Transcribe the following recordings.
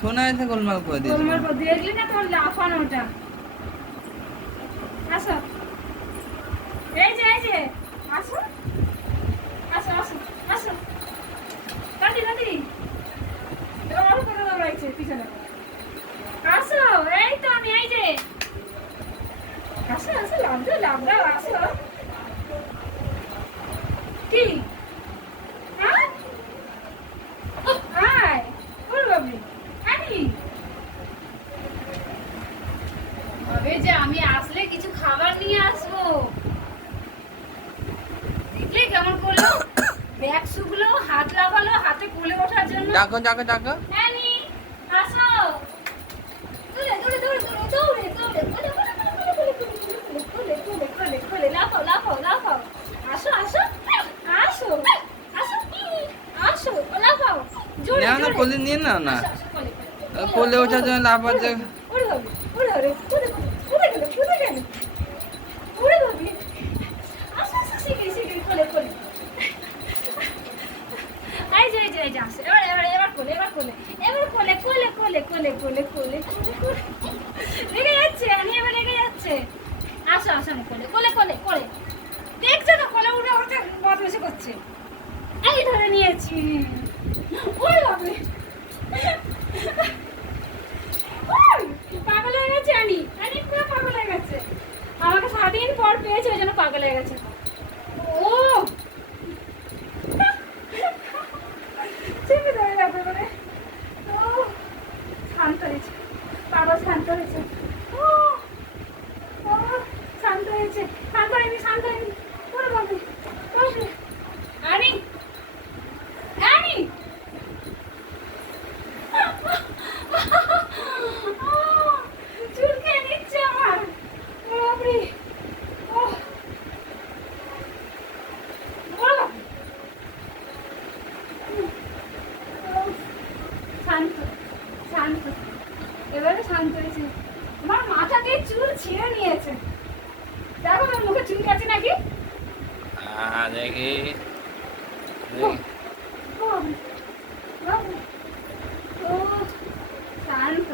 সোনা এসে গোলমাল করে দিয়েছে। গোলমাল করে দিয়েছিলি না তোর লাফানোটা। আসো এই যে আসো আসো আসো আসো দাদি দাদি এবার করে দৌড়াইছে পিছনে। আসো এই তো আমি এই যে আসো আসো লাভ আসো কি হ্যাঁ আয় ওর বাবলি আনি তবে যে আমি আসলে কিছু খাবার নিয়ে আসবো। দেখলে কেমন করলো ব্যাগ শুকলো হাত লাগালো হাতে কোলে ওঠার জন্য। ডাকো ডাকো ডাকো আনি আসো দৌড়ে দৌড়ে দৌড়ে দৌড়ে দৌড়ে দৌড়ে কোলে লাফাও লাফাও লাফাও আসো আসো আসো আসো আসো লাফাও জোরে না না জোরে কোলে নিয়ে নাও না। আসো, আসো, কোলে, কোলে। কোলে ওঠার জন্য লাফাচ্ছে। ওরে বাবু ওরে কুদে গেল ওরে বাবু আসো আসো শিখে কোলে কোলে এই যে আসো এবার কোলে রেগে যাচ্ছে আমি এবার রেগে যাচ্ছে। আসো আসো আমি কোলে দেখছো তো কোলে উঠে উঠে বদমাশি করছে। এই ধরে নিয়েছি ওরে বাবু পাগল হয়ে গেছে আনি পুরো পাগল হয়ে গেছে। আমাকে সারাদিন পর পেয়েছে ওই জন্য পাগল হয়ে গেছে। ও চেপে ধরে রাখবে বলে ও শান্ত হয়েছে বাবা শান্ত হয়েছে। ও ও শান্ত হয়েছে শান্ত হয়নি ওরে বাবু আনি আনি চুল খেয়ে নিচ্ছে আমার বাবরে ও শান্ত শান্ত এবারে শান্ত হয়েছে। আমার মাথা দিয়ে চুল ছিঁড়ে নিয়েছে। দেখো তোর মুখে চুল কাছে নাকি দেখি বাবরে, বাবরে। ও শান্ত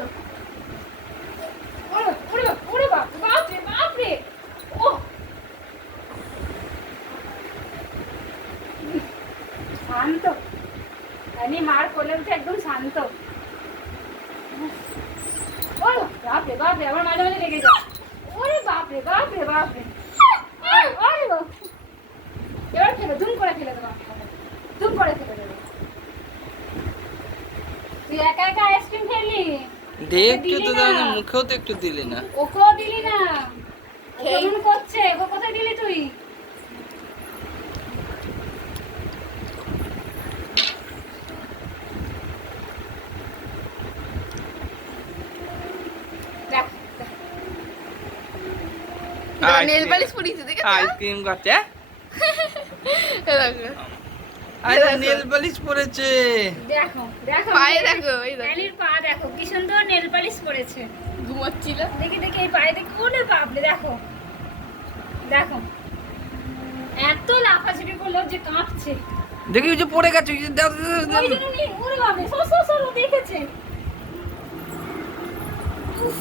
ওরে বাপরে ও শান্ত আমি মার কোলে উঠে একদম শান্ত। ওরে বাপরে আমার মাঝে মাঝে রেগে যায়। ওরে বাপরে ওরে বাপ এবার ফেলে ধুম করে ফেলে দেবো তুই একা একা আইসক্রিম খেলি দেখতে তো দাও না, মুখেও তো একটু দিলি না। ওকেও দিলি না ও কেমন করছে ও কোথায় দিলি তুই নেল পালিশ পরিয়েছে দেখেছো আইসক্রিম খাচ্ছে। দেখো আরে নেল পালিশ পরেছে। দেখো পায়ে দেখো এই দেখো এলির পা দেখো কি সুন্দর নেল পালিশ পরেছে। ঘুমাচ্ছিল দেখি এই পায়ে দেখি ওরে বাপরে দেখো এত লাফাছুটি করলো যে কাঁপছে। দেখি ওই যে পড়ে গেছে ওই যে দাও ওই জন্য ওরে বাপরে সর দেখেছে। উফ